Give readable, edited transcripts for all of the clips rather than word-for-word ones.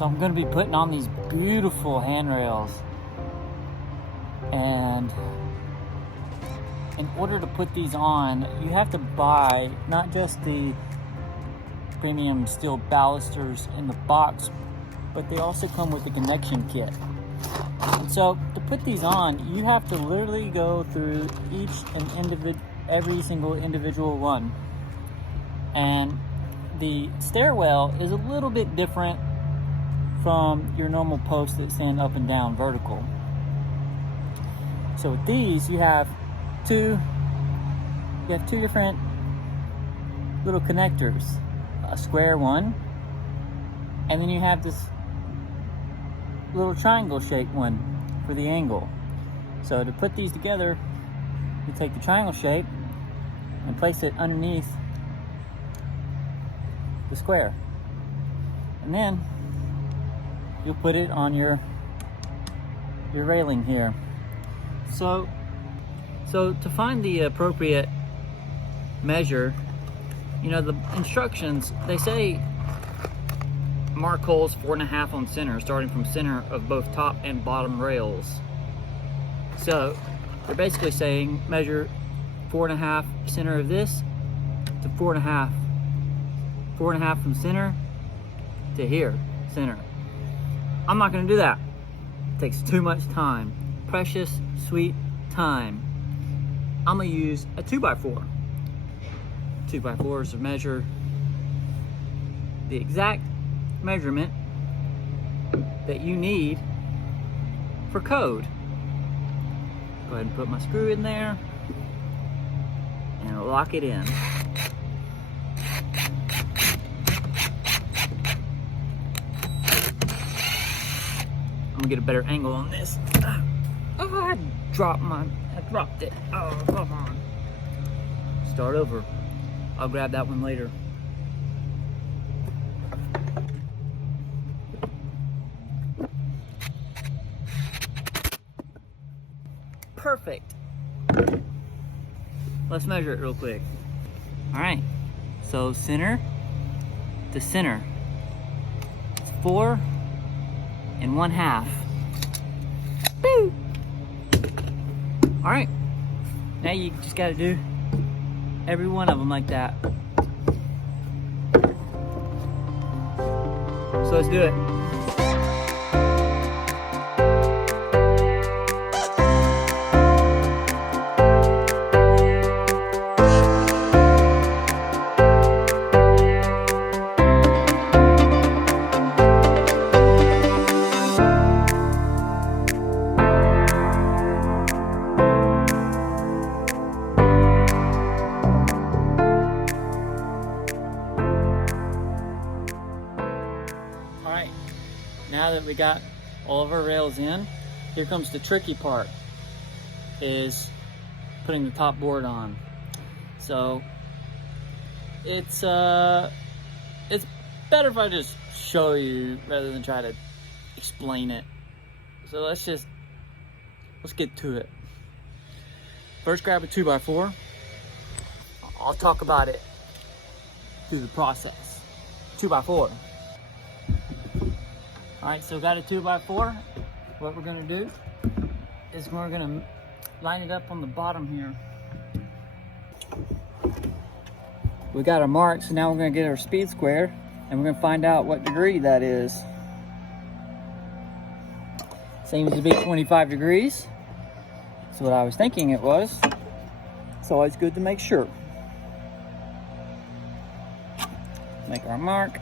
So I'm going to be putting on these beautiful handrails, and in order to put these on, you have to buy not just the premium steel balusters in the box, but they also come with a connection kit. And so to put these on, you have to literally go through every single individual one. And the stairwell is a little bit different from your normal posts that stand up and down vertical. So with these, you have two different little connectors, a square one, and then you have this little triangle shaped one for the angle. So to put these together, you take the triangle shape and place it underneath the square, and then you'll put it on your railing here. So to find the appropriate measure, you know, the instructions, they say mark holes 4.5 on center, starting from center of both top and bottom rails. So they're basically saying measure 4.5 center of this to 4.5 from center to here, center. I'm not going to do that. It takes too much time, precious sweet time. I'm going to use a 2x4. 2x4s to measure the exact measurement that you need for code. Go ahead and put my screw in there and lock it in. I'm gonna get a better angle on this. Oh, I dropped it. Oh, come on. Start over. I'll grab that one later. Perfect. Let's measure it real quick. All right, so center to center, it's 4.5. Boo! All right, now you just gotta do every one of them like that. So let's do it. Now that we got all of our rails in, here comes the tricky part, is putting the top board on. So it's better if I just show you rather than try to explain it. So let's get to it. First, grab a 2x4. I'll talk about it through the process. 2x4. All right, so got a 2x4. What we're gonna do is we're gonna line it up on the bottom here. We got our mark, so now we're gonna get our speed square and we're gonna find out what degree that is. Seems to be 25 degrees. That's what I was thinking it was. It's always good to make sure. Make our mark.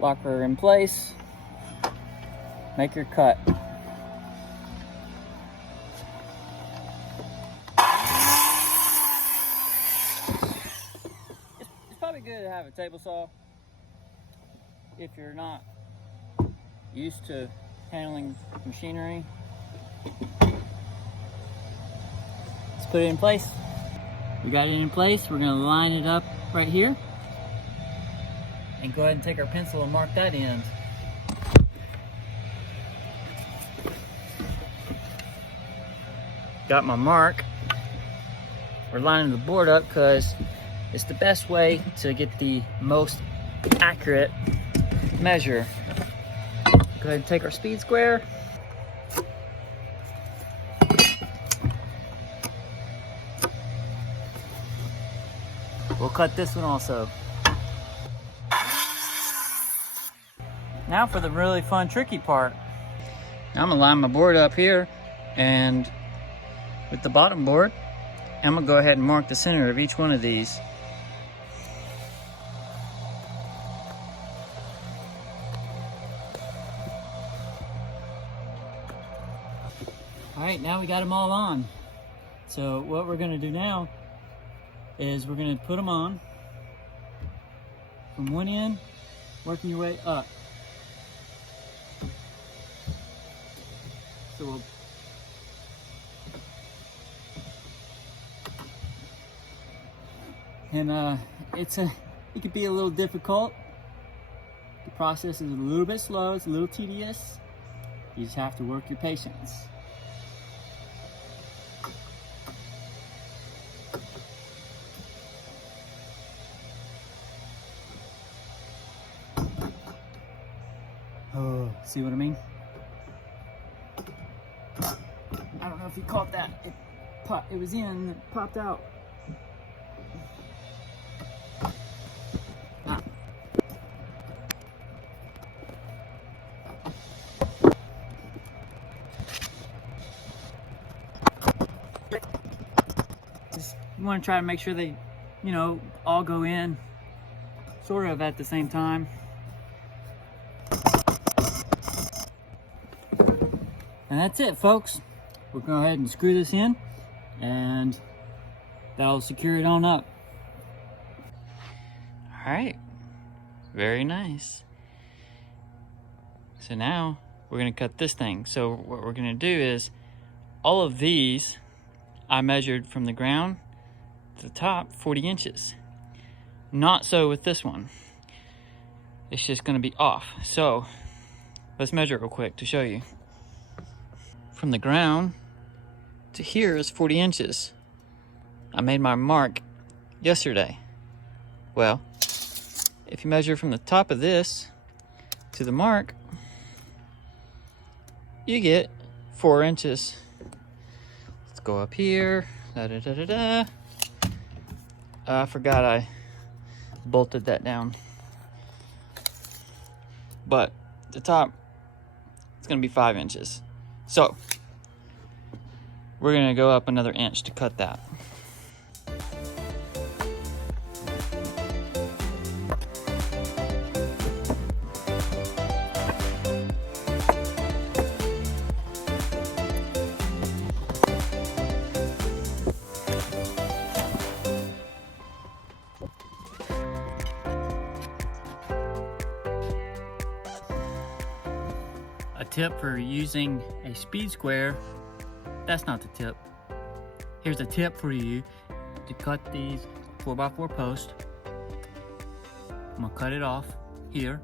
Lock her in place. Make your cut. It's probably good to have a table saw if you're not used to handling machinery. Let's put it in place. We got it in place. We're gonna line it up right here. And go ahead and take our pencil and mark that end. Got my mark we're lining the board up because it's the best way to get the most accurate measure. Go ahead and take our speed square. We'll cut this one also. Now for the really fun, tricky part. Now I'm gonna line my board up here and with the bottom board, I'm gonna go ahead and mark the center of each one of these. All right, now we got them all on. So what we're gonna do now is we're gonna put them on from one end, working your way up. So we'll it could be a little difficult. The process is a little bit slow, it's a little tedious. You just have to work your patience. Oh, see what I mean? I don't know if you caught that. It was in, it popped out. Ah. Just, you want to try to make sure they, you know, all go in sort of at the same time. And that's it, folks. We'll go ahead and screw this in and that'll secure it on up. All right, very nice. So now we're gonna cut this thing. So what we're gonna do is all of these I measured from the ground to the top 40 inches. Not so with this one. It's just gonna be off. So let's measure it real quick to show you. From the ground to here is 40 inches. I made my mark yesterday. Well, if you measure from the top of this to the mark, you get 4 inches. Let's go up here. I forgot I bolted that down. But the top, it's gonna be 5 inches. So we're gonna go up another inch to cut that. A tip for using a speed square, that's not the tip. Here's a tip for you to cut these 4x4 posts. I'm gonna cut it off here,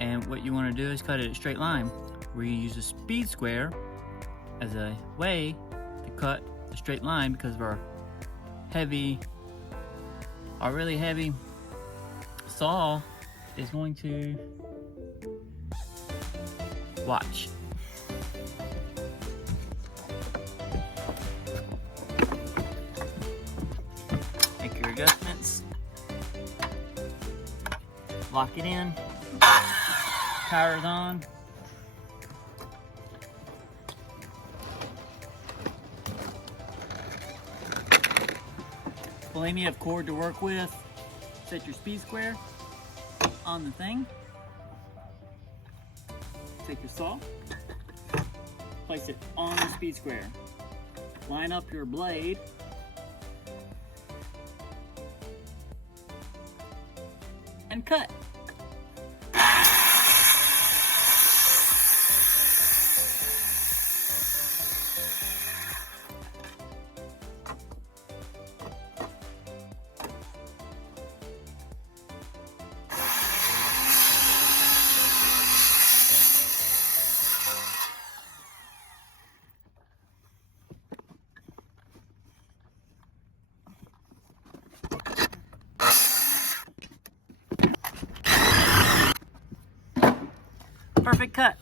and what you want to do is cut it a straight line. Where you use a speed square as a way to cut a straight line because of our really heavy saw is going to watch. Make your adjustments. Lock it in. Power's on. Plenty of cord to work with. Set your speed square on the thing. Take your saw, place it on the speed square. Line up your blade. And cut. perfect cut.